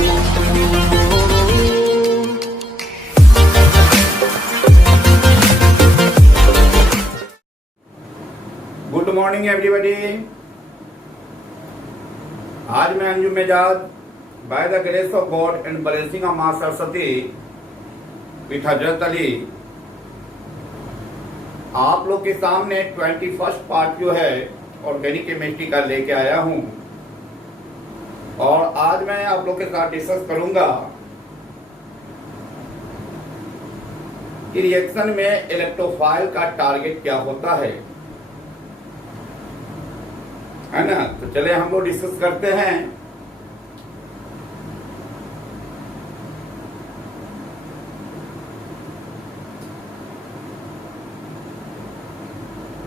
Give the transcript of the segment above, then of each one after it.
Good morning everybody. आज मैं Anjum Mezaj by the grace of God and blessing of maa Saraswati with हजरत अली आप लोग के सामने 21st पार्ट जो है ऑर्गेनिक केमिस्ट्री का लेके आया हूं। और आज मैं आप लोग के साथ डिस्कस करूंगा कि रिएक्शन में इलेक्ट्रोफाइल का टारगेट क्या होता है ना। तो चले हम लोग डिस्कस करते हैं।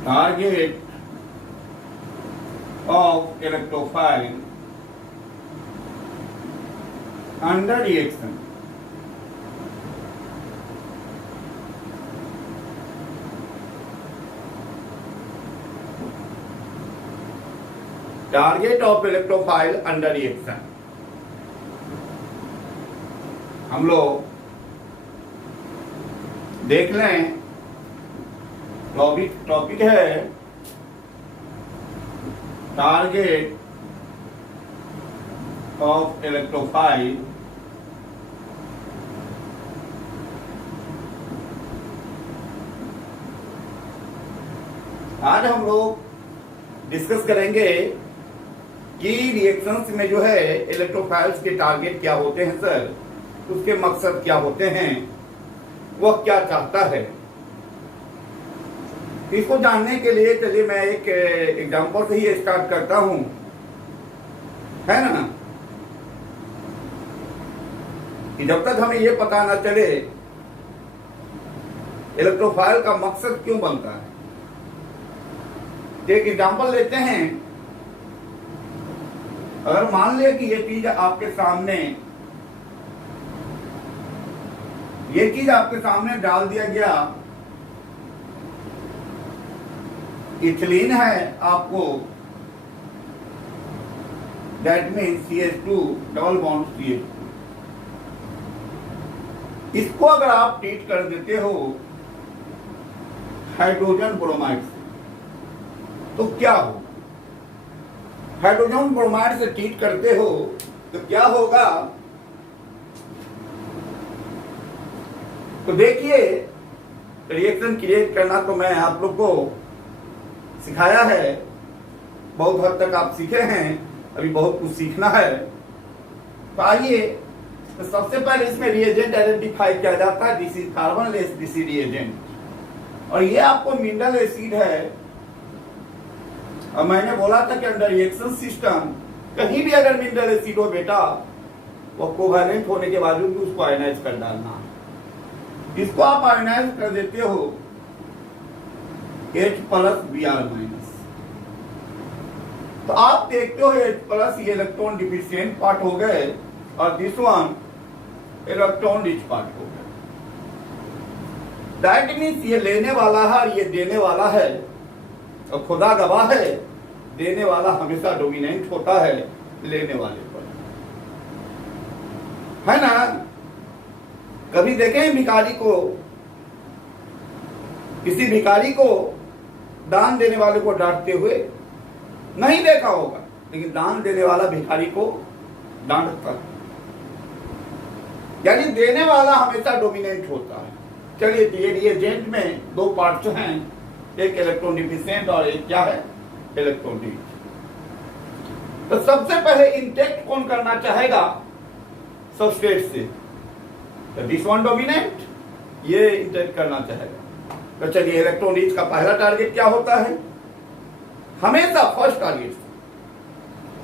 Target of electrophile under reaction. Target of electrophile under reaction. हम लोग देख लें, टॉपिक है टारगेट ऑफ इलेक्ट्रोफाइल आज हम लोग डिस्कस करेंगे कि रिएक्शंस में जो है इलेक्ट्रोफाइल्स के टारगेट क्या होते हैं सर, उसके मकसद क्या होते हैं, वह क्या चाहता है। इसको जानने के लिए चलिए मैं एक एग्जांपल से ही स्टार्ट करता हूं, है ना, कि जब तक हमें यह पता ना चले इलेक्ट्रोफाइल का मकसद क्यों बनता है। एक एग्जांपल लेते हैं। अगर मान ले कि ये चीज आपके सामने डाल दिया गया, इथिलीन है आपको, that mean CH2 double bond CH2। इसको अगर आप ट्रीट कर देते हो हाइड्रोजन ब्रोमाइड से तो क्या हो। हाइड्रोजन ब्रोमाइड से ट्रीट करते हो तो क्या होगा। तो देखिए, रिएक्शन क्रिएट करना तो मैं आप लोग को सिखाया है, बहुत हद तक आप सीखे हैं, अभी बहुत कुछ सीखना है। तो आइए, तो सबसे पहले इसमें रिएजेंट आइडेंटिफाई किया जाता है। This is carbon less this reagent, और ये आपको मिनरल एसिड है। और मैंने बोला था कि अंडर रिएक्शन सिस्टम कहीं भी अगर मिनरल एसिड हो बेटा, वो कोवैलेंट होने के बावजूद भी उसको आयनाइज कर डालना। इसको आप आयनाइज कर देते हो H+Br-। तो आप देखते हो H+ ये इलेक्ट्रॉन डिफिशिएंट पार्ट हो गए और this one electron rich part हो गए। दैट मीन्स ये लेने वाला है और ये देने वाला है, और खुदा गवाह है, देने वाला हमेशा डोमिनेंट होता है लेने वाले पर, है ना। कभी देखें भिखारी को, किसी भिखारी को दान देने वाले को डांटते हुए नहीं देखा होगा, लेकिन दान देने वाला भिखारी को डांटता है। यानी देने वाला हमेशा डोमिनेंट होता है। चलिए, रिएजेंट में दो पार्ट्स हैं, एक इलेक्ट्रॉन डिफिशिएंट और एक क्या है, इलेक्ट्रॉन रिच। तो सबसे पहले इंटेक्ट कौन करना चाहेगा सबस्ट्रेट से, तो दिस वन डोमिनेंट, ये इंटेक्ट करना चाहेगा। तो चलिए, इलेक्ट्रॉन रिच का पहला टारगेट क्या होता है, हमेशा first target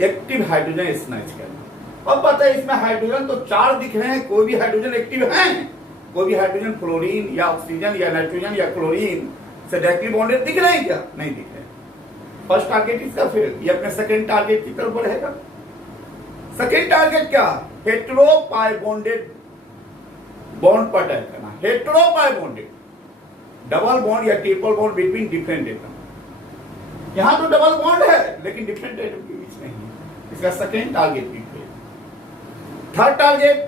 active hydrogen snatch करना। अब पता है इसमें हाइड्रोजन तो 4 दिख रहे हैं, कोई भी हाइड्रोजन एक्टिव है, कोई भी हाइड्रोजन फ्लोरीन या ऑक्सीजन या नाइट्रोजन या क्लोरीन से डायरेक्टली बॉन्डेड दिख रहे हैं क्या, नहीं दिख रहे। फर्स्ट टारगेट इसका फेल, ये अपने सेकंड टारगेट की तरफ बढ़ेगा। सेकंड टारगेट क्या, हेटेरो पाई बॉन्डेड बॉन्ड पर अटैक करना। Hetero pi bonded, double bond या triple bond between different atom. यहां तो डबल बॉन्ड है लेकिन डिफरेंट एटम के बीच नहीं है, इसका सेकंड टारगेट भी fail. Third target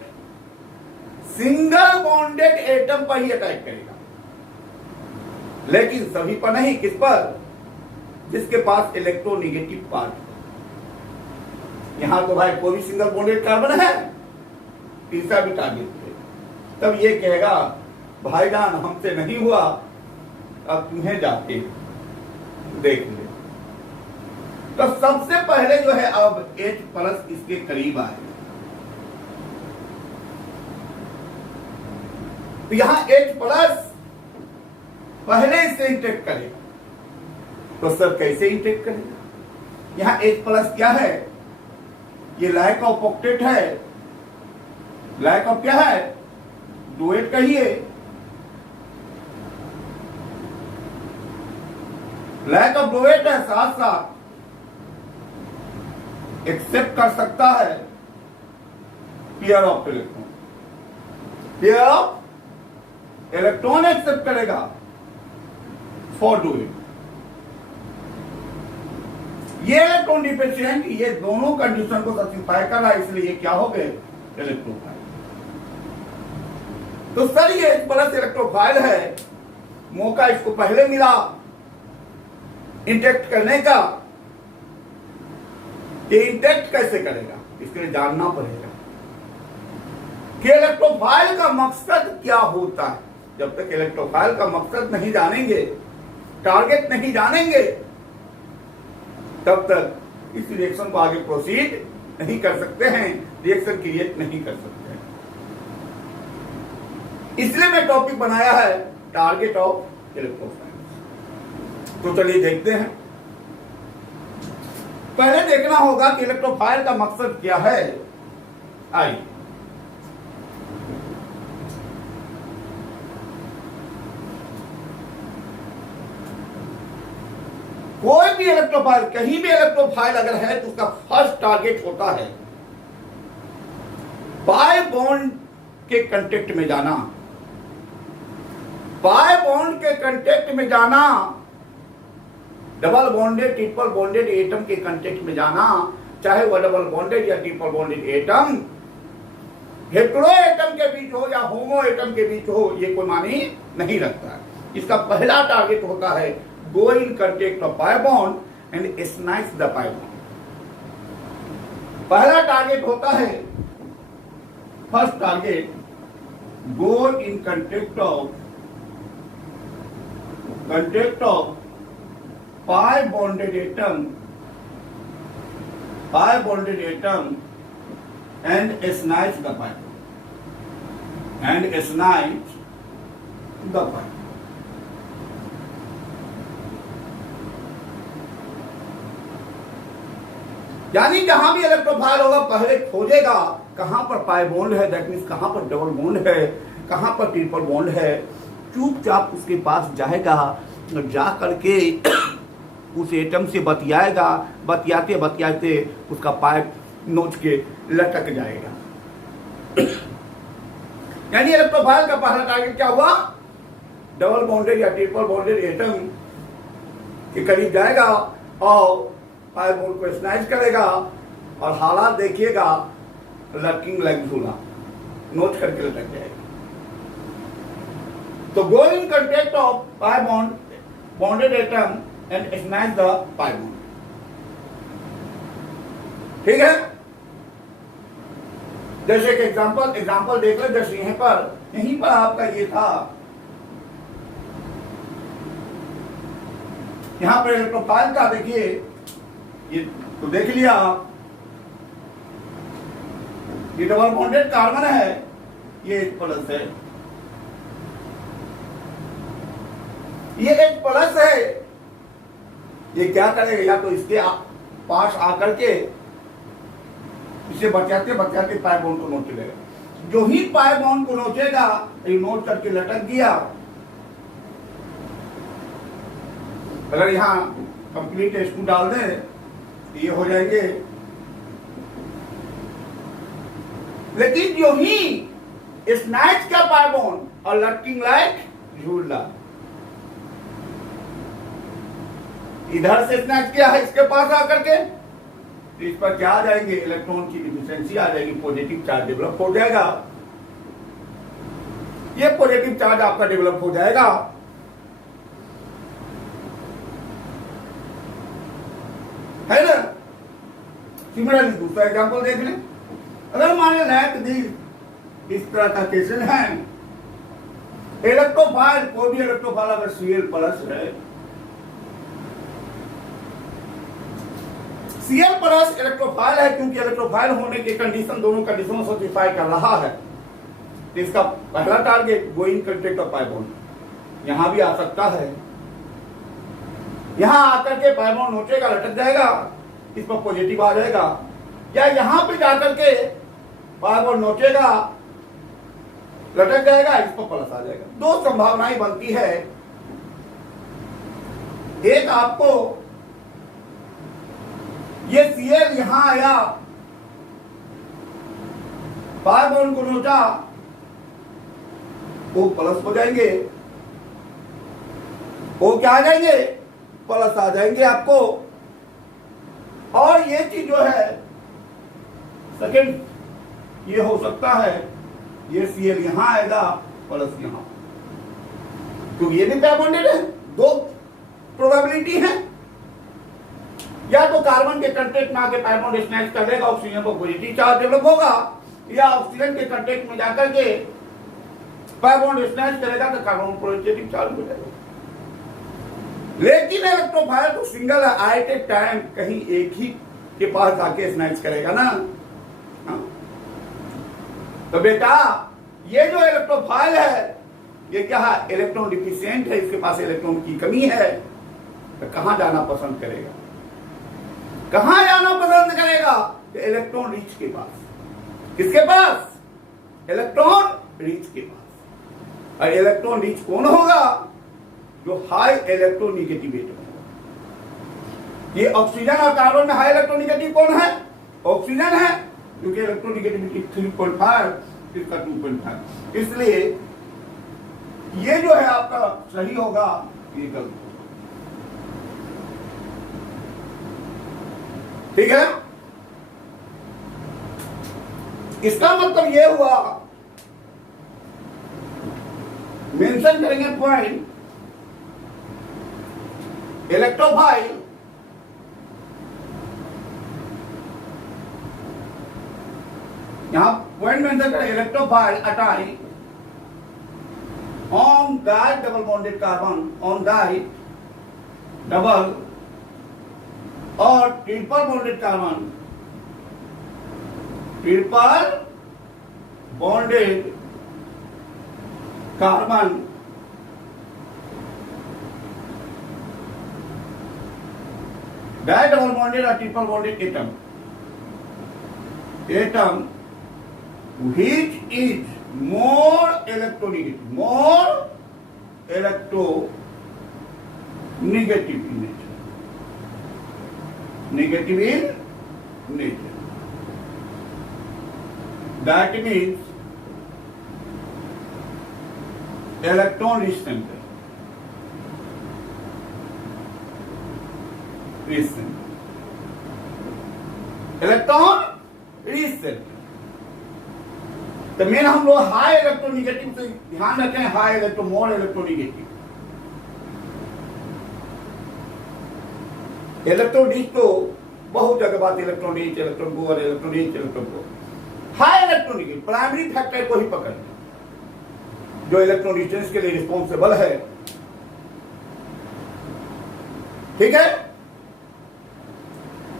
single bonded atom पर ही अटैक करेगा, लेकिन सभी पर नहीं। किस पर? जिसके पास इलेक्ट्रोनेगेटिव पार्ट हो। यहां तो भाई कोई भी सिंगल बॉन्डेड कार्बन है, तीसरा भी टारगेट पे, तब ये कहेगा भाईजान हमसे नहीं हुआ, अब तुम्हें जाके देख ले। तो सबसे पहले जो है अब H+ इसके करीब आए, तो यहां H+ पहले इससे इंटेक्ट करेगा। तो सर कैसे इंटेक्ट करेगा? यहां H+ क्या है? ये लैक ऑफ ऑक्टेट है, लैक ऑफ क्या है? डुएट कहिए, लैक ऑफ डुएट है, साथ साथ एक्सेप्ट कर सकता है pair of electron, pair of electron accept करेगा फॉर डुएट। ये इलेक्ट्रॉन डिफिशिएंट, ये दोनों कंडीशन को सैटिस्फाई कर रहा है, इसलिए ये क्या हो गए? इलेक्ट्रोफाइल। तो सर ये H+ इलेक्ट्रोफाइल है, मौका इसको पहले मिला इंटेक्ट करने का। ये इंटेक्ट कैसे करेगा? इसके लिए जानना पड़ेगा कि इलेक्ट्रोफाइल का मकसद क्या होता है। जब तक इलेक्ट्रोफाइल का मकसद नहीं जानेंगे, टारगेट नहीं जानेंगे, तब तक इस रिएक्शन को आगे प्रोसीड नहीं कर सकते हैं, रिएक्शन क्रिएट नहीं कर सकते हैं। इसलिए मैं टॉपिक बनाया है टारगेट ऑफ इलेक्ट्रोफाइल। तो चलिए देखते हैं। पहले देखना होगा कि इलेक्ट्रोफाइल का मकसद क्या है। आइए कोई भी इलेक्ट्रोफाइल, कहीं भी इलेक्ट्रोफाइल अगर है तो उसका फर्स्ट टारगेट होता है पाई बॉन्ड के कांटेक्ट में जाना, पाई बॉन्ड के कांटेक्ट में जाना, double bonded triple bonded atom के कांटेक्ट में जाना, चाहे वह डबल बॉन्डेड या triple bonded atom hetero atom के बीच हो या होमो एटम के बीच हो, ये कोई मानी नहीं रखता। इसका पहला टारगेट होता है go in contact of pi bond and slice the pi bond। पहला टारगेट होता है, first target, go in contact of pi bonded atom and slice the pi bond। यानी जहां भी इलेक्ट्रोफाइल होगा पहले खोजेगा कहां पर पाई बॉन्ड है, दैट मीन्स कहां पर डबल बॉन्ड है, कहां पर ट्रिपल बॉन्ड है। चुपचाप उसके पास जाएगा, जा करके उस एटम से बतियाएगा, बतियाते बतियाते उसका पाइप नोच के लटक जाएगा। यानी इलेक्ट्रोफाइल का पहला टारगेट क्या हुआ? डबल बॉन्डेड या ट्रिपल बॉन्डेड एटम के करीब जाएगा और पाई बॉन्ड को स्नैच करेगा और हालात देखिएगा, लटकिंग लाइक झूला, नोच करके लटक जाएगा। तो go in contact of pi bonded atom and snatch the pi bond. ठीक है, जैसे कि एग्जांपल देख ले। जैसे यहीं पर आपका ये था, यहां पर इलेक्ट्रोफाइल का देखिए, ये तो देख लिया, ये डबल बॉन्डेड कार्बन है, ये H+ है, ये H+ है। ये क्या करेगा? या तो इसके पास आकर के इसे बचाते बचाते पाई बॉन्ड को नोच लेगा। जो ही पाई बॉन्ड को नोचेगा, ये नोच करके लटक गया। अगर यहां कंप्लीट स्क्रू डाल दें ये हो जाएंगे, लेकिन जो ही स्नैच का पाई बॉन्ड और लटकिंग लाइक झूला, इधर से स्नैच किया है इसके पास आकर के, तो इस पर क्या आ जाएंगे, इलेक्ट्रॉन की डिफिशियंसी आ जाएगी, पॉजिटिव चार्ज डेवलप हो जाएगा। ये पॉजिटिव चार्ज आपका डेवलप हो जाएगा। है ना। सिमिलरली दूसरा एग्जांपल देख लें। अगर मान लें इस तरह का क्वेश्चन है, इलेक्ट्रोफाइल, कोई भी इलेक्ट्रोफाइल अगर Cl प्लस है, Cl प्लस इलेक्ट्रोफाइल है, क्योंकि इलेक्ट्रोफाइल होने की कंडीशन दोनों कंडीशनों सेटिस्फाई कर रहा है। तो इसका पहला target going contact of pi bond यहां भी आ सकता है। यहां आकर के पाई बॉन्ड नोचेगा, लटक जाएगा, इस पर पॉजिटिव आ जाएगा, या यहां पे जाकर के पाई बॉन्ड नोचेगा, लटक जाएगा, इस पर प्लस आ जाएगा। दो संभावनाएं बनती है। एक आपको ये Cl यहां आया, पाई बॉन्ड को नोचा, वो प्लस हो जाएंगे, वो क्या आ जाएंगे, प्लस आ जाएंगे आपको। और ये चीज जो है सेकंड, ये हो सकता है ये Cl यहां आएगा, प्लस यहां, क्योंकि ये भी पाई बॉन्डेड है। दो प्रोबेबिलिटी है, या तो कार्बन के कंटेक्ट में आके पाई बॉन्ड स्नैच कर देगा, ऑक्सीजन को पॉजिटिव चार्ज डेवलप होगा, या ऑक्सीजन के कंटेक्ट में जाकर के पाई बॉन्ड स्नैच करेगा तो कार्बन पॉजिटिव चार्ज हो जाएगा। लेकिन इलेक्ट्रोफाइल तो सिंगल एट ए टाइम कहीं एक ही के पास आके स्नैच करेगा ना। तो बेटा ये जो इलेक्ट्रोफाइल है, ये क्या है, इलेक्ट्रॉन डिफिशिएंट है, इसके पास इलेक्ट्रॉन की कमी है। तो कहां जाना पसंद करेगा, कहां जाना पसंद करेगा, इलेक्ट्रॉन रिच के पास। किसके पास, इलेक्ट्रॉन रिच के पास। और इलेक्ट्रॉन रिच कौन होगा, जो हाई इलेक्ट्रोनिगेटिविटी होगा। ये ऑक्सीजन और कार्बन में हाई इलेक्ट्रोनिगेटिव कौन है, ऑक्सीजन है, क्योंकि इलेक्ट्रोनिगेटिविटी 3.5, इसका 2.5, इसलिए ये जो है आपका सही होगा, ये गलत। ठीक है, इसका मतलब ये हुआ, मेंशन करेंगे पॉइंट, इलेक्ट्रोफाइल यहां पॉइंट मेंशन करें, electrophile attack on di double bonded carbon, on di double और triple bonded carbon, triple bonded carbon di double bonded और triple bonded atom which is more electronegative, more electronegative in nature, negative in nature. That means electron rich center, rich center, electron rich center। तो main हम लोग high electronegative से ध्यान रखें, high electro more electronegative. Electron rich तो बहुत जगह बात, electron rich, electron poor, electron rich, electron poor. High electronegative primary factor को ही पकड़ लें, जो इलेक्ट्रॉन रिचनेस के लिए रिस्पॉन्सिबल है। ठीक है,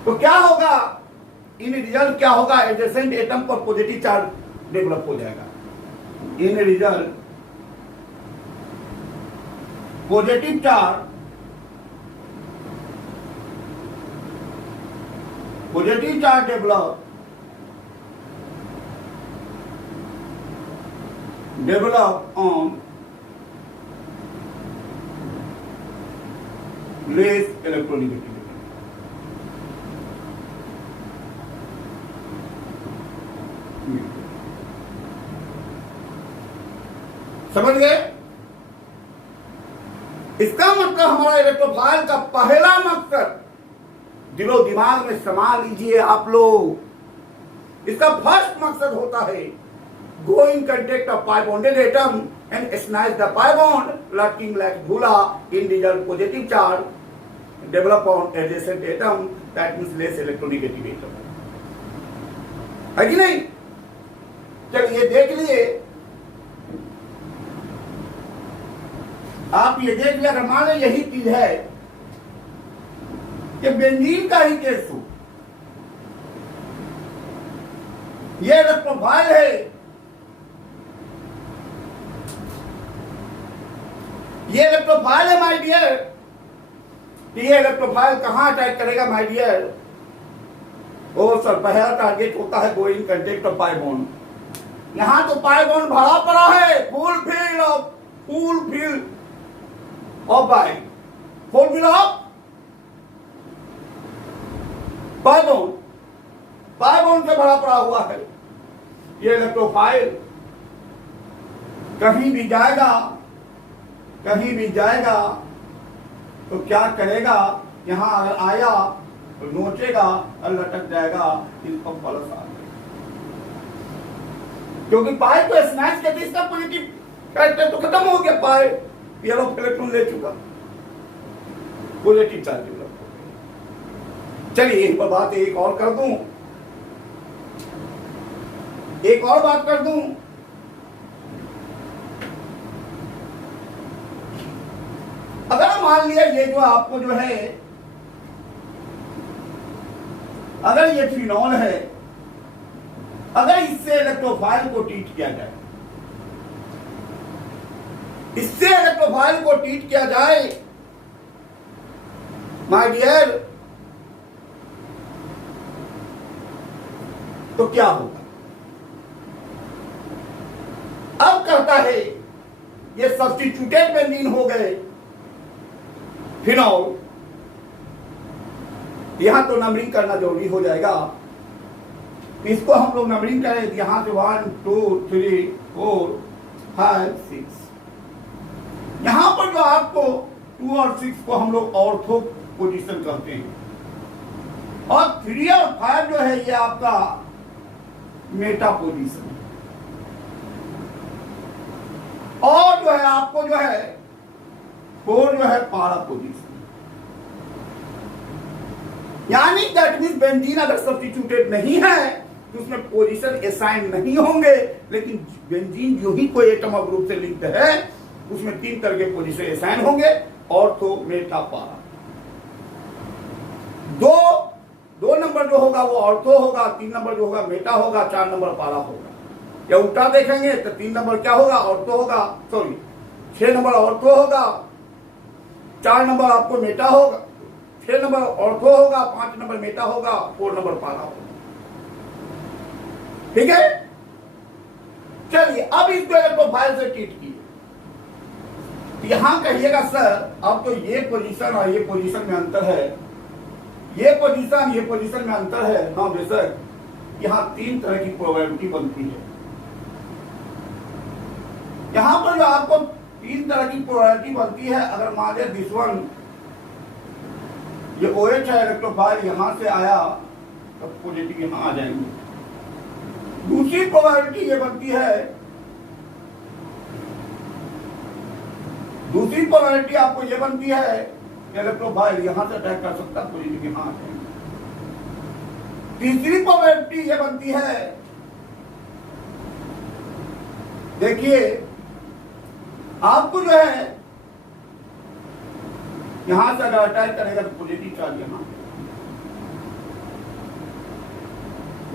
तो क्या होगा इन रिजल्ट, क्या होगा, एडजेसेंट एटम पर पॉजिटिव चार्ज डेवलप हो जाएगा। इन result positive charge develop on less electronegativity. समझ गए, इसका मतलब हमारा इलेक्ट्रोफाइल का पहला मकसद दिलो दिमाग में समा लीजिए आप लोग। इसका फर्स्ट मकसद होता है go in contact of pi bonded atom and snatch the pi bond lurking like dhula in result positive charge develop on adjacent atom, that means less electronegative atom। है कि नहीं? चलिए देख लिए, आप ये देख लिया। अगर मान लो यही चीज है कि बेंजीन का ही केस हो, ये इलेक्ट्रोफाइल है, ये इलेक्ट्रोफाइल है माय डियर। ये इलेक्ट्रोफाइल कहां अटैक करेगा माय डियर? ओ सर, पहला टारगेट होता है going contact of pi bond. यहां तो पाई बॉन्ड भरा पड़ा है, full fill of pi, full fill of pi bond से भरा पड़ा हुआ है। ये इलेक्ट्रोफाइल कहीं भी जाएगा तो क्या करेगा? यहां अगर आया तो नोचेगा और लटक जाएगा, इसको प्लस आ गया, क्योंकि पाई को स्नैच करते इसका पॉजिटिव कैरेक्टर तो खत्म हो गया। पाई येलो इलेक्ट्रॉन ले चुका, पॉजिटिव चार्ज डेवलप हो गया। चलिए एक बात एक और कर दूं, एक और बात कर दूं। अगर मान लिया ये जो आपको जो है, अगर ये फिनॉल है, अगर इससे इलेक्ट्रोफाइल को ट्रीट किया जाए, इससे इलेक्ट्रोफाइल को ट्रीट किया जाए माय डियर, तो क्या होगा? अब कहता है ये सब्स्टिट्यूटेड बेंजीन हो गए फिनॉल, यहां तो नंबरिंग करना जरूरी हो जाएगा। इसको हम लोग नंबरिंग करें, यहां से 1 2 3 4 5 6। यहां पर जो आपको 2 और 6 को हम लोग ऑर्थो पोजीशन कहते हैं, और 3 और 5 जो है ये आपका मेटा पोजीशन है, और जो है आपको जो है 4 जो है पारा पोजीशन। यानी दैट मींस बेंजीन अगर सब्स्टिट्यूटेड नहीं है तो उसमें पोजीशन असाइन नहीं होंगे, लेकिन बेंजीन जो ही कोई एटम ऑफ ग्रुप से लिंक्ड है उसमें 3 तरह के पोजीशन असाइन होंगे, ऑर्थो मेटा पारा। दो नंबर जो होगा वो ऑर्थो होगा, 3 नंबर जो होगा मेटा होगा, 4 नंबर पारा होगा। या उल्टा देखेंगे तो 3 नंबर क्या होगा? ऑर्थो होगा, सॉरी 6 नंबर ऑर्थो होगा, 4 नंबर आपको मेटा होगा, 6 नंबर ऑर्थो होगा, 5 नंबर मेटा होगा, 4 नंबर पारा होगा। ठीक है? चलिए अब इसको इलेक्ट्रोफाइल से ट्रीट किए। यहां कहिएगा सर अब तो ये पोजीशन और ये पोजीशन में अंतर है, ये पोजीशन में अंतर है। हाँ बेशक, यहां 3 तरह की प्रोबेबिलिटी बनती है। यहां पर जो आपको 3 तरह की प्रोबेबिलिटी बनती है, अगर मान लिया दिस वन, ये OH है इलेक्ट्रोफाइल, यहां से आया तो पॉजिटिव यहां आ जाएंगे। दूसरी प्रोबेबिलिटी ये बनती है, दूसरी प्रोबेबिलिटी आपको ये बनती है इलेक्ट्रोफाइल यहां से अटैक कर सकता है, पॉजिटिव यहां आ जाएंगे। तीसरी प्रोबेबिलिटी ये बनती है, देखिए आपको जो है यहां से अगर अटैक करेगा तो पॉजिटिव चार्ज यहां,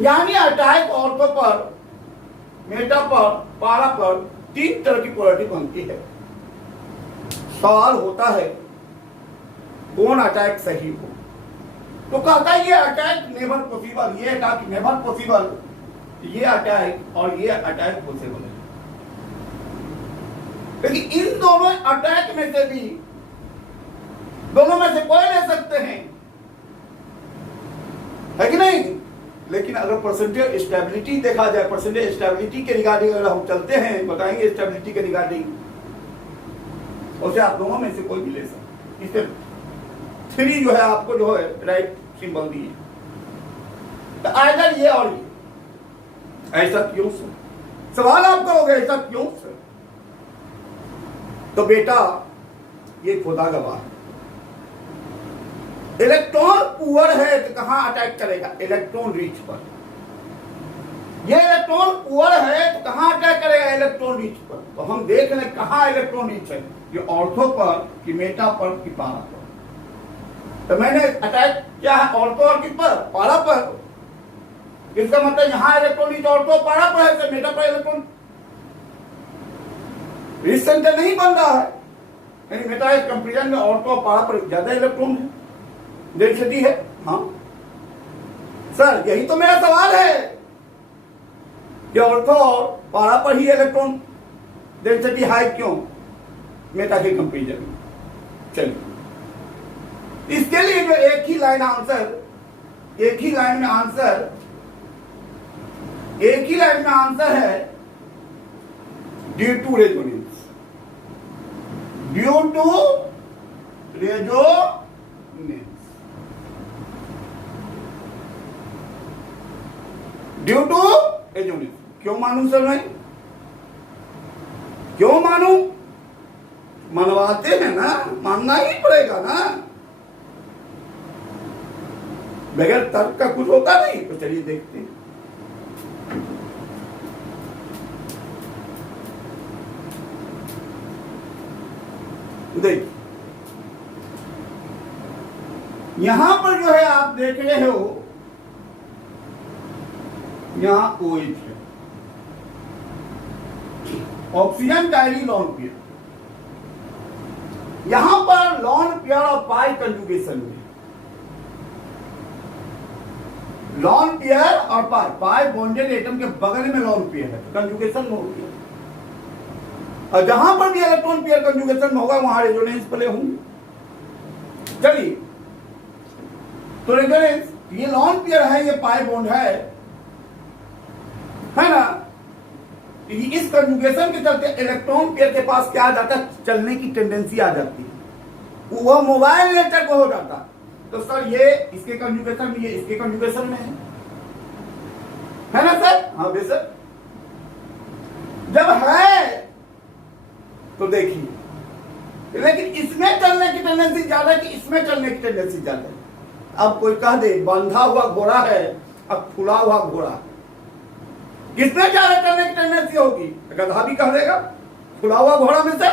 यानी अटैक ऑर्थो पर, मेटा पर, पारा पर 3 तरह की प्रोबेबिलिटी बनती है। सवाल होता है कौन अटैक सही हो? तो कहता है ये अटैक नेवर पॉसिबल, ये अटैक नेवर पॉसिबल, ये अटैक और ये अटैक पॉसिबल है। लेकिन इन दोनों अटैक में से भी, दोनों में से कोई ले सकते हैं, है कि नहीं? लेकिन अगर परसेंटेज स्टेबिलिटी देखा जाए, परसेंटेज स्टेबिलिटी के रिगार्डिंग अगर हम चलते हैं, बताएंगे स्टेबिलिटी के रिगार्डिंग, उसे आप दोनों में से कोई भी ले सकते। इससे 3 जो है आपको जो है राइट सिंबल दिए, तो आइदर ये और ये। ऐसा क्यों सर? सवाल आप करोगे ऐसा क्यों सर? तो बेटा ये खुदा गवाह है, इलेक्ट्रॉन पुअर है तो कहां अटैक करेगा? इलेक्ट्रॉन रिच पर। ये इलेक्ट्रॉन पुअर है तो कहां अटैक करेगा? इलेक्ट्रॉन रिच पर। तो हम देख रहे कहां इलेक्ट्रॉन रिच है, ये ऑर्थो पर कि मेटा पर कि पारा पर। तो मैंने अटैक किया है ऑर्थो और किस पर? पारा पर। इसका मतलब यहां इलेक्ट्रॉन रिच ऑर्थो पारा पर है, तो मेटा पर इलेक्ट्रॉन रिच सेंटर नहीं बन रहा है, यानी मेटा इस कंपेरिजन में ऑर्थो और पारा पर ज्यादा इलेक्ट्रॉन है, डेंसिटी है। हाँ सर यही तो मेरा सवाल है कि ऑर्थो और पारा पर ही इलेक्ट्रॉन डेंसिटी हाई क्यों मेटा के कंपेरिजन में? चलिए इसके लिए जो एक ही लाइन आंसर, एक ही लाइन में आंसर, एक ही लाइन में आंसर है due to resonance, due to resonance, due to resonance. क्यों मानू सर मैं? क्यों मानू? मनवाते हैं ना, मानना ही पड़ेगा ना, बगैर तर्क का कुछ होता नहीं। तो चलिए देखते हैं। देखिए यहां पर जो है आप देख रहे हो, यहां OH है, ऑक्सीजन कैरी लॉन पेयर, यहां पर लॉन पेयर और पाई कंजुगेशन में, लॉन पेयर और पाई, पाई बॉन्डेड एटम के बगल में लॉन पेयर है, कंजुगेशन में हो गया। और जहां पर भी इलेक्ट्रॉन पेयर कंजुगेशन में होगा वहां रेजोनेंस प्ले होंगे। चलिए तो रेजोनेंस, ये लॉन पेयर है, ये पाई बॉन्ड है ना। इस कंजुगेशन के चलते इलेक्ट्रॉन पेयर के पास क्या आ जाता है? चलने की टेंडेंसी आ जाती है, वह मोबाइल नेचर को हो जाता। तो सर ये इसके कंजुगेशन में, ये इसके कंजुगेशन में है ना सर? हाँ बेशक। जब है तो देखिए, लेकिन इसमें चलने की टेंडेंसी ज्यादा कि इसमें चलने की टेंडेंसी ज्यादा है? अब कोई कह दे बंधा हुआ घोड़ा है, अब फुला हुआ घोड़ा, किसमें ज्यादा चलने की टेंडेंसी होगी? गधा भी कह देगा फुला हुआ घोड़ा में से।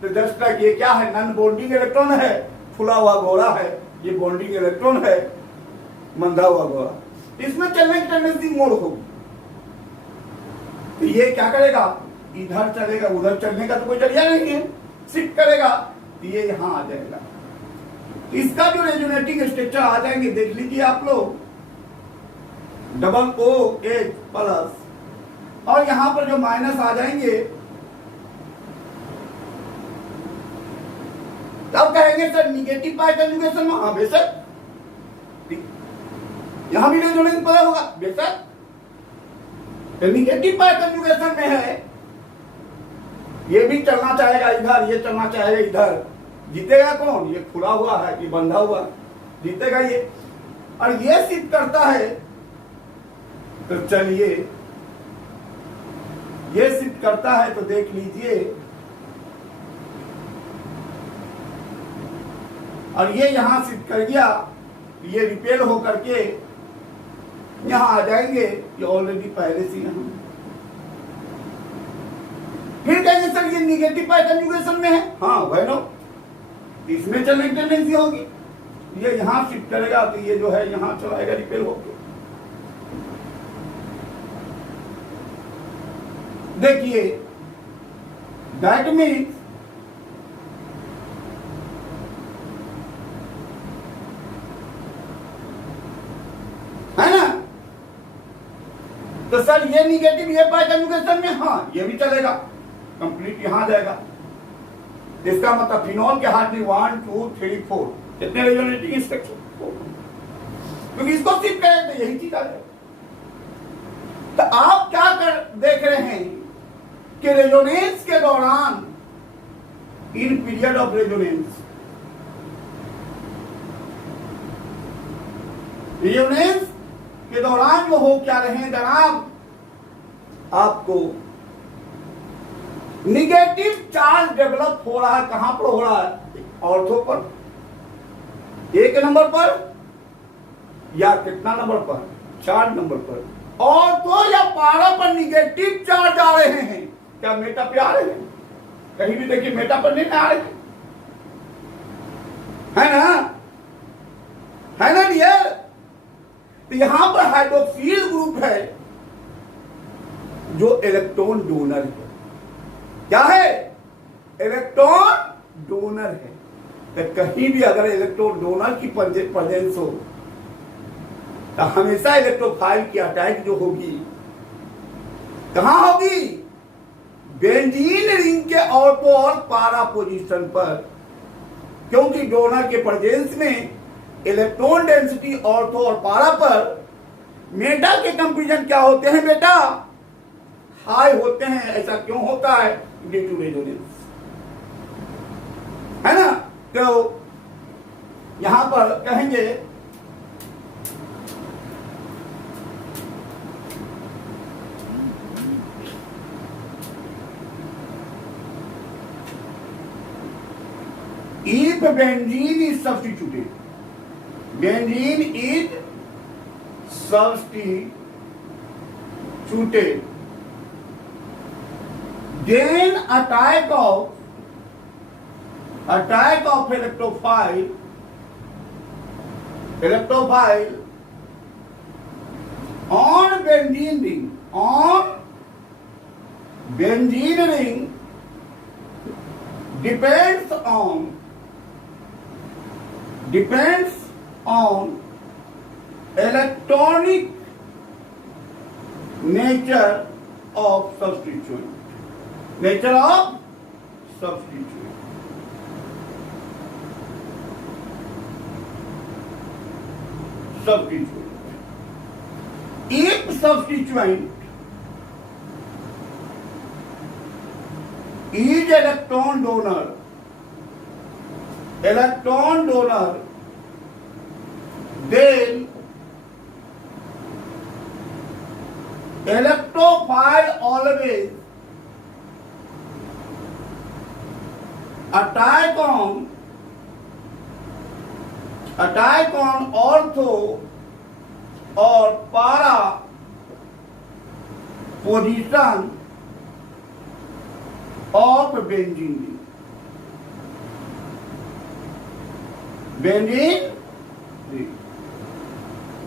तो जस्ट लाइक ये क्या है? नॉन बॉन्डिंग इलेक्ट्रॉन है, फुला हुआ घोड़ा है, ये बॉन्डिंग इलेक्ट्रॉन है, मंधा हुआ घोड़ा। इसमें चलने की टेंडेंसी मोड़ होगी। तो ये क्या करेगा? इधर चलेगा, उधर चलने का तो कोई जरिया नहीं है, शिफ्ट करेगा, तो ये यहां आ जाएगा। तो इसका जो रेजोनेटिंग स्ट्रक्चर आ जाएंगे देख लीजिए आप लोग, डबल OH प्लस, और यहां पर जो माइनस आ जाएंगे, तब कहेंगे सर निगेटिव पाई कंजुगेशन में। हाँ बेशक, यहां भी रेजोनेंस पता होगा बेशक। तो निगेटिव पाई कंजुगेशन में है, ये भी चलना चाहेगा इधर, ये चलना चाहेगा इधर, जीतेगा कौन? ये खुला हुआ है, ये बंधा हुआ, जीतेगा ये। और ये शिफ्ट करता है, तो चलिए ये शिफ्ट करता है तो देख लीजिए, और ये यहां शिफ्ट कर गया, ये रिपेल होकर के यहां आ जाएंगे, ये ऑलरेडी पहले से यहां। फिर कहेंगे सर ये निगेटिव पाई कंजुगेशन में है। हाँ वह नो, इसमें चलने की टेंडेंसी होगी, ये यहां शिफ्ट करेगा तो ये जो है यहां चलाएगा, रिपेल होकर। देखिए दैट मीन्स है ना। तो सर ये निगेटिव ये पाई कंजुगेशन में, हाँ ये भी चलेगा, कंप्लीट यहां जाएगा। इसका मतलब फिनॉल के हाथ में 1 2 3 4 कितने रेजोनेटिंग स्ट्रक्चर, क्योंकि इसको शिफ्ट करें तो यही चीज आ जाएगा। तो आप क्या देख रहे हैं कि रेजोनेंस के दौरान, in period of resonance, resonance के दौरान जो हो क्या रहे जनाब, आपको निगेटिव चार्ज डेवलप हो रहा है। कहां पर हो रहा है? ऑर्थो पर, एक नंबर पर या कितना नंबर पर? 4 नंबर पर। ऑर्थो या पारा पर निगेटिव चार्ज आ रहे हैं। क्या मेटा पे आ रहे हैं? कहीं भी देखिए मेटा पर नहीं आ रहे हैं, है ना? है ना डियर? तो यहां पर हाइड्रोक्सिल ग्रुप है जो इलेक्ट्रॉन डोनर है। क्या है? इलेक्ट्रॉन डोनर है। तो कहीं भी अगर इलेक्ट्रॉन डोनर की प्रेजेंस हो तो हमेशा इलेक्ट्रोफाइल की अटैक जो होगी कहां होगी? बेंजीन रिंग के ऑर्थो और पारा पोजीशन पर, क्योंकि डोनर के प्रेजेंस में इलेक्ट्रॉन डेंसिटी ऑर्थो और पारा पर मेटा के कंपैरिजन क्या होते हैं बेटा? हाई होते हैं। ऐसा क्यों होता है? ड्यू टू रेजोनेंस, है ना? तो यहां पर कहेंगे if benzene is substituted, benzene is substituted, then attack of electrophile on benzene ring depends on electronic nature of substituent. If substituent is electron donor, then electrophile always attack on ortho or para position of benzene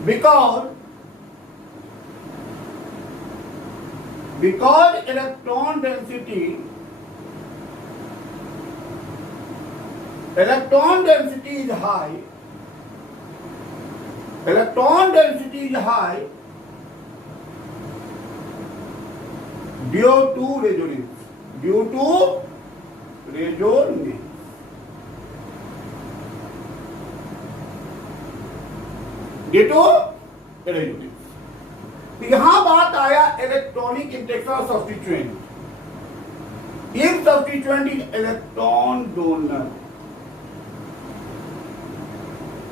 because electron density is high, due to resonance. यहां बात आया electronic interaction of substituent. If substituent is electron donor,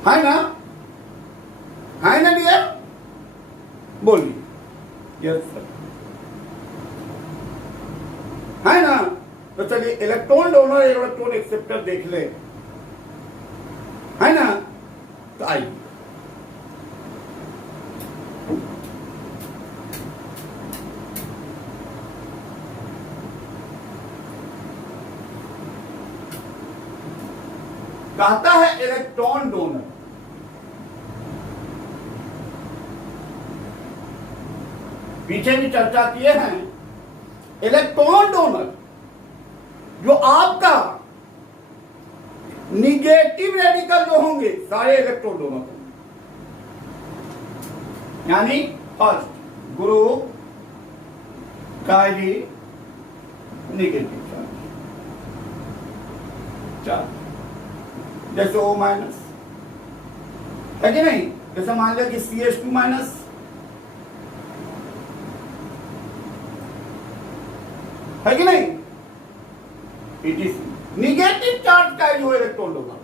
है ना dear? बोलिए yes sir, है ना? तो चलिए इलेक्ट्रॉन डोनर इलेक्ट्रॉन एक्सेप्टर देख ले, है ना? तो आइए कहता है इलेक्ट्रॉन डोनर, पीछे भी चर्चा किए हैं। इलेक्ट्रॉन डोनर जो आपका निगेटिव रेडिकल जो होंगे सारे इलेक्ट्रॉन डोनर होंगे, यानी फर्स्ट ग्रुप कार्य निगेटिव चार्ज, जैसे O माइनस, है कि नहीं? जैसे मान लिया कि CH2 माइनस, है कि नहीं? इट इज निगेटिव चार्ज का जो इलेक्ट्रॉन डोनर।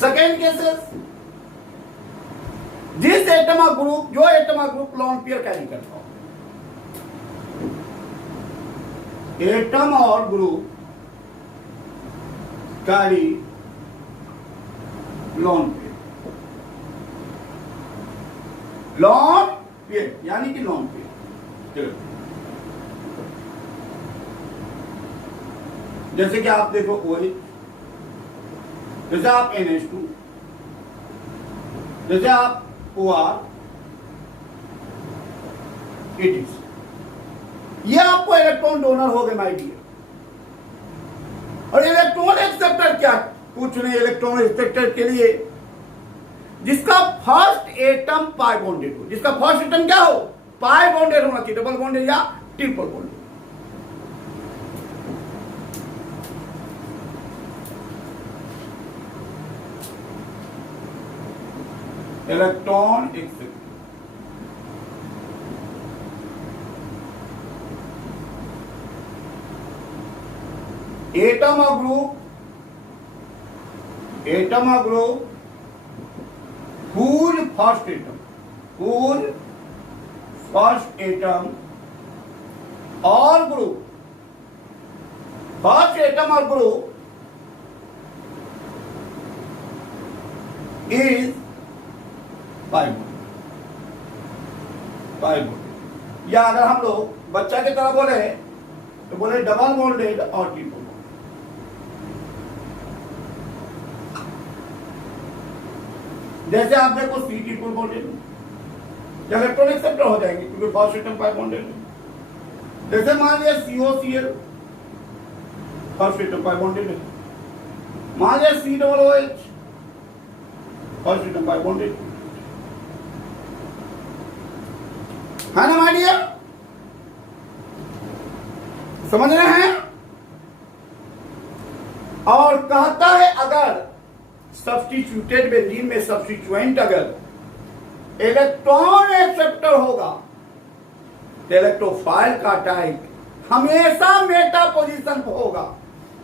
सेकेंड केसेस जिस एटम ग्रुप जो atom group lone pair carry करता हो, एटम और group carry lone pair, lone pair यानी कि लोन पेयर। जैसे कि आप देखो OH, जैसे आप NH2, जैसे आप OR, etc, ये आपको इलेक्ट्रॉन डोनर हो गए माय डियर। और इलेक्ट्रॉन एक्सेप्टर क्या, कुछ नहीं, इलेक्ट्रॉन एक्सेप्टर के लिए जिसका फर्स्ट एटम पाई बॉन्डेड हो, जिसका फर्स्ट एटम क्या हो, पाई बॉन्डेड होना चाहिए, डबल बॉन्डेड या triple bonded. Electron acceptor, atom group whose first atom or group, first atom or group is pi bond। या अगर हम लोग बच्चा की तरह बोले तो बोले डबल बॉन्डेड और ट्रिपल बॉन्ड। जैसे आप देखो C triple bonded, electron acceptor हो जाएंगे क्योंकि फर्स्ट एटम पाई बॉन्डेड है। जैसे मान लिया COCl, फर्स्ट एटम पाई बॉन्डेड है। मान लिया COOH, फर्स्ट एटम पाई बॉन्डेड है ना माय डियर, समझ रहे हैं। और कहता है अगर सब्स्टिट्यूटेड बेंजीन में सब्स्टिट्यूएंट अगर इलेक्ट्रॉन एक्सेप्टर होगा तो इलेक्ट्रोफाइल का टाइप हमेशा मेटा पोजीशन पर होगा,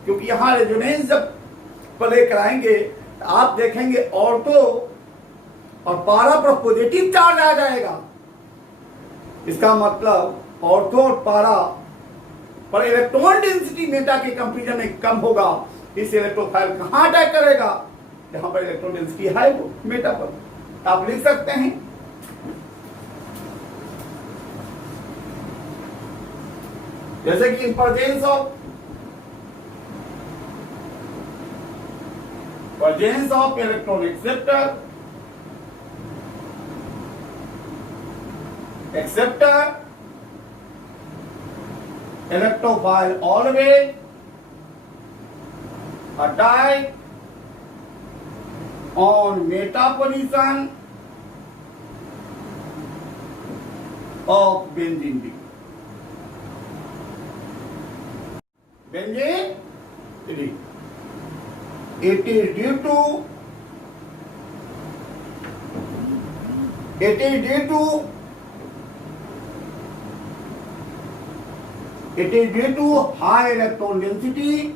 क्योंकि यहां रेजोनेंस जब प्ले कराएंगे तो आप देखेंगे ऑर्थो और पारा पर पॉजिटिव चार्ज आ जाएगा। इसका मतलब ऑर्थो और पारा पर इलेक्ट्रॉन डेंसिटी मेटा के कंपेरिजन में कम होगा, इस इलेक्ट्रोफाइल कहां अटैक करेगा, जहां पर इलेक्ट्रॉन डेंसिटी हाई हो मेटा पर। आप लिख सकते हैं जैसे कि in presence of electron acceptor electrophile always attack on meta position of benzene ring. Benzene ring. It is due to high electron density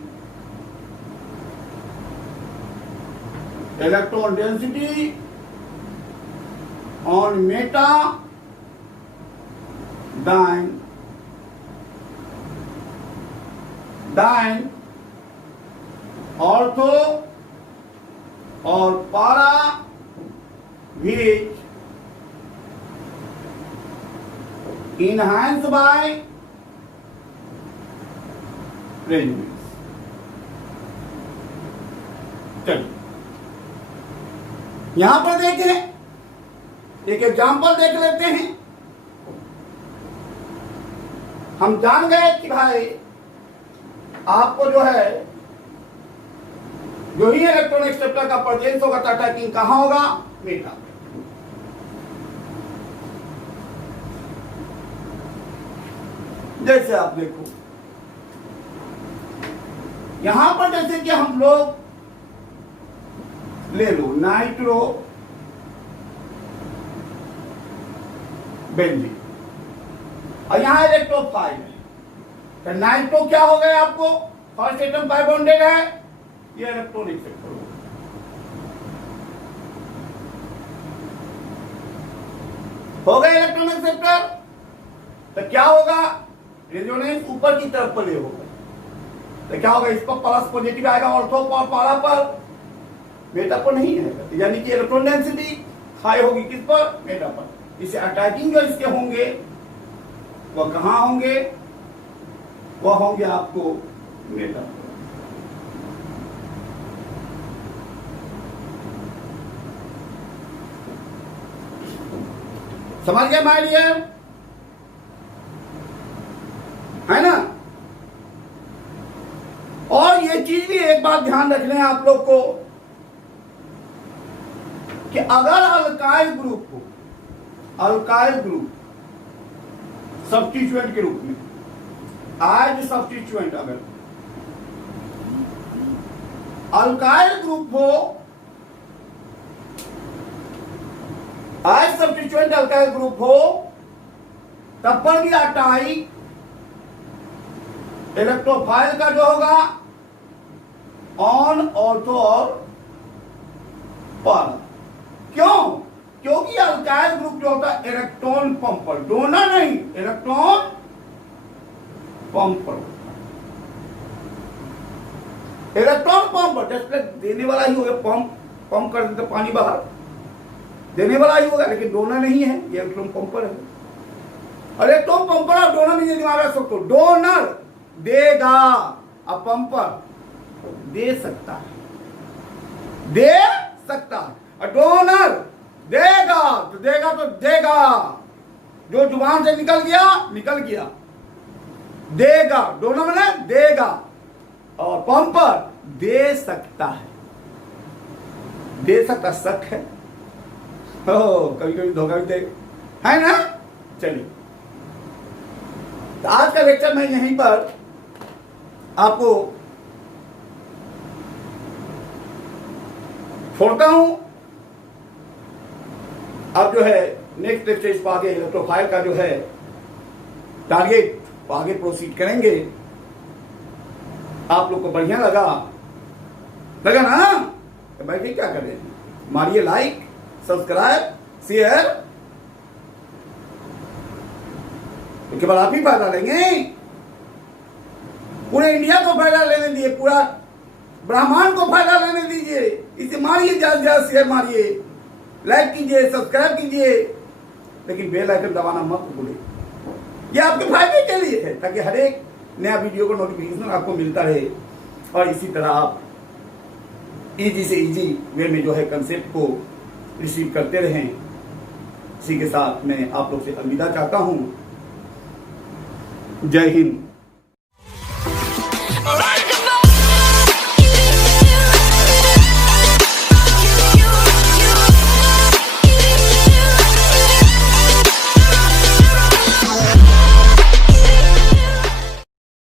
on meta than ortho or para which enhanced by regiments. चलिए यहां पर देखें, एक example देख लेते हैं। हम जान गए कि भाई आपको जो है जो ही इलेक्ट्रॉन एक्सेप्टर का प्रेजेंस होगा तो अटैकिंग कहां होगा, मेटा। जैसे आप देखो यहां पर, जैसे कि हम लोग ले लो नाइट्रो बेंजीन और यहां इलेक्ट्रोफाइल है, तो नाइट्रो क्या हो गया आपको, फर्स्ट एटम पाई बॉन्डेड है, ये इलेक्ट्रॉन एक्सेप्टर हो। हो गया इलेक्ट्रॉन एक्सेप्टर। तो क्या होगा, रेजोनेंस ऊपर की तरफ प्ले होगा, तो क्या होगा, इस पर प्लस पॉजिटिव आएगा, ऑर्थो पर पारा पर, मेटा पर नहीं है, यानी कि इलेक्ट्रॉन डेंसिटी हाई होगी किस पर, मेटा पर। इसे अटैकिंग जो इसके होंगे वह कहां होंगे, वह होंगे आपको मेटा पर। समझ गए माय डियर, है ना। और ये चीज भी एक बात ध्यान रख लें आप लोग को कि अगर अल्काइल ग्रुप हो, अल्काइल ग्रुप सब्स्टिट्यूएंट के रूप में, आज सब्स्टिट्यूएंट अगर अल्काइल ग्रुप हो, आज सब्स्टिट्यूएंट अल्काइल ग्रुप हो, तब पर भी अटाइक इलेक्ट्रोफाइल का जो होगा ऑन, ऑर्थो और पर। क्यों, क्योंकि अल्काइल ग्रुप जो होता है इलेक्ट्रॉन पंपर, डोनर नहीं, इलेक्ट्रॉन पंपर, इलेक्ट्रॉन पंपर, जैसे देने वाला ही होगा, पंप कर देते पानी बाहर, देने वाला ही होगा, लेकिन डोनर नहीं है, ये इलेक्ट्रॉन पंपर है। इलेक्ट्रॉन पंपर और डोनर में दिमाग रख सकते हो, डोनर देगा, अब पंपर दे सकता है, दे सकता है, और डोनर देगा, तो देगा तो देगा, जो जुबान से निकल गया निकल गया, देगा, डोनर मैंने देगा, और पंपर दे सकता है, दे सकता, शक है, कभी कभी धोखा भी दे, है ना। चलिए, तो आज का लेक्चर मैं यहीं पर आपको छोड़ता हूं। अब जो है नेक्स्ट लेक्चर इस आगे इलेक्ट्रोफाइल का जो है टारगेट आगे प्रोसीड करेंगे। आप लोग को बढ़िया लगा ना, तो बैठे क्या करें, मारिए लाइक, सब्सक्राइब, शेयर, तो केवल आप ही फायदा लेंगे, पूरे इंडिया को फायदा लेने दिए, पूरा ब्रह्मांड को फायदा लेने दीजिए। इसे मारिए, ज्यादा ज्यादा शेयर मारिए, लाइक कीजिए, सब्सक्राइब कीजिए, लेकिन बेल आइकन दबाना मत भूलिए, ये आपके फायदे के लिए है, ताकि हर एक नया वीडियो का नोटिफिकेशन आपको मिलता रहे, और इसी तरह आप इजी से इजी वे में जो है कंसेप्ट को रिसीव करते रहें। इसी के साथ मैं आप लोग से अलविदा चाहता हूं। जय हिंद।